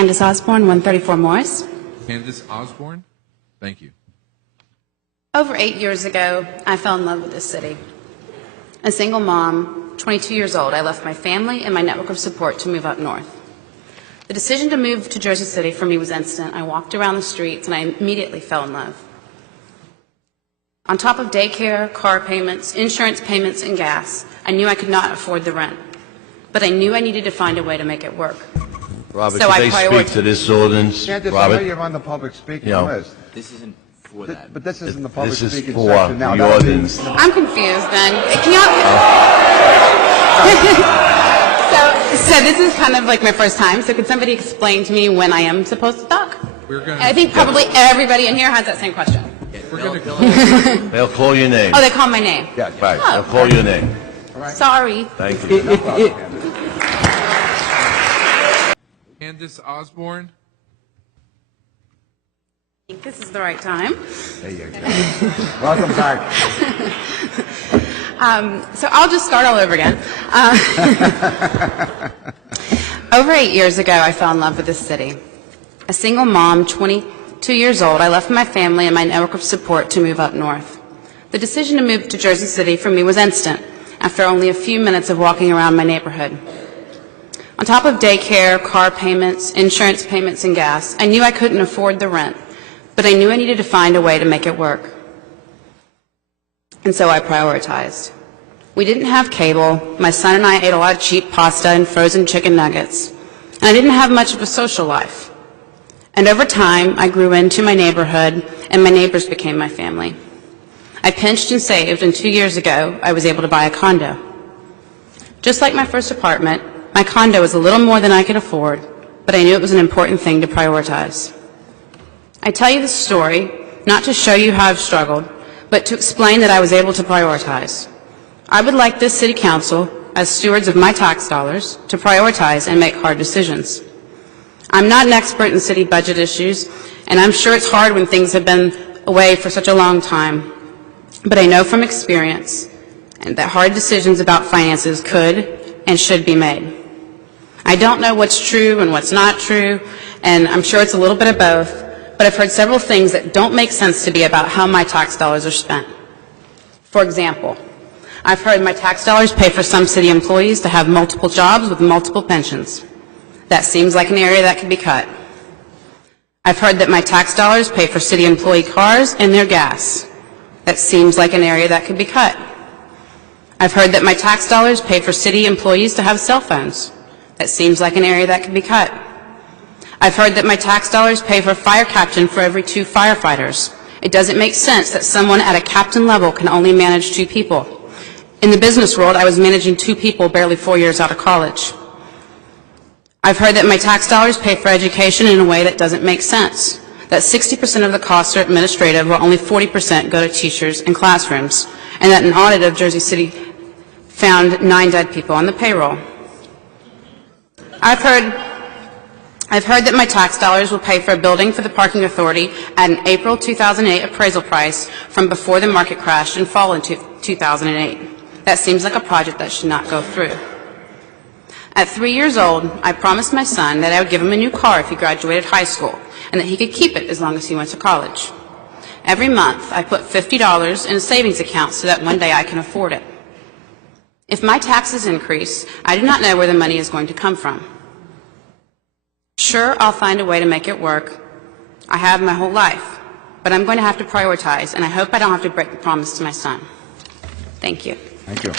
Candice Osborne, 134 Morris. Candice Osborne, thank you. Over 8 years ago, I fell in love with this city. A single mom, 22 years old, I left my family and my network of support to move up north. The decision to move to Jersey City for me was instant. I walked around the streets and I immediately fell in love. On top of daycare, car payments, insurance payments, and gas, I knew I could not afford the rent. But I knew I needed to find a way to make it work. Robert, So could they speak to this ordinance? Candice, I know Robert, you're on the public speaking Yeah. list. This isn't for that. But this isn't the public this is speaking for section now. the That'll be- ordinance. I'm confused then. Can y'all... So this is kind of like my first time, so could somebody explain to me when I am supposed to talk? I think probably everybody in here has that same question. They'll call your name. Oh, they call my name. Yeah, Right, Oh. they'll call your name. Sorry. Thank you. Candice Osborne, I think this is the right time. There you go. Welcome back. So I'll just start all over again. Over 8 years ago, I fell in love with this city. A single mom, 22 years old, I left my family and my network of support to move up north. The decision to move to Jersey City for me was instant, after only a few minutes of walking around my neighborhood. On top of daycare, car payments, insurance payments, and gas, I knew I couldn't afford the rent, but I knew I needed to find a way to make it work. And so I prioritized. We didn't have cable. My son and I ate a lot of cheap pasta and frozen chicken nuggets. And I didn't have much of a social life. And over time, I grew into my neighborhood, and my neighbors became my family. I pinched and saved, and 2 years ago, I was able to buy a condo. Just like my first apartment, my condo was a little more than I could afford, but I knew it was an important thing to prioritize. I tell you this story not to show you how I've struggled, but to explain that I was able to prioritize. I would like this City Council, as stewards of my tax dollars, to prioritize and make hard decisions. I'm not an expert in city budget issues, and I'm sure it's hard when things have been away for such a long time, but I know from experience that hard decisions about finances could and should be made. I don't know what's true and what's not true, and I'm sure it's a little bit of both, but I've heard several things that don't make sense to me about how my tax dollars are spent. For example, I've heard my tax dollars pay for some city employees to have multiple jobs with multiple pensions. That seems like an area that could be cut. I've heard that my tax dollars pay for city employee cars and their gas. That seems like an area that could be cut. I've heard that my tax dollars pay for city employees to have cell phones. That seems like an area that could be cut. I've heard that my tax dollars pay for a fire captain for every 2 firefighters. It doesn't make sense that someone at a captain level can only manage 2 people. In the business world, I was managing 2 people barely 4 years out of college. I've heard that my tax dollars pay for education in a way that doesn't make sense, that 60% of the costs are administrative while only 40% go to teachers and classrooms, and that an audit of Jersey City found 9 dead people on the payroll. I've heard that my tax dollars will pay for a building for the parking authority at an April 2008 appraisal price from before the market crashed in fall in 2008. That seems like a project that should not go through. At 3 years old, I promised my son that I would give him a new car if he graduated high school, and that he could keep it as long as he went to college. Every month, I put $50 in a savings account so that one day I can afford it. If my taxes increase, I do not know where the money is going to come from. Sure, I'll find a way to make it work. I have my whole life, but I'm going to have to prioritize, and I hope I don't have to break the promise to my son. Thank you. Thank you.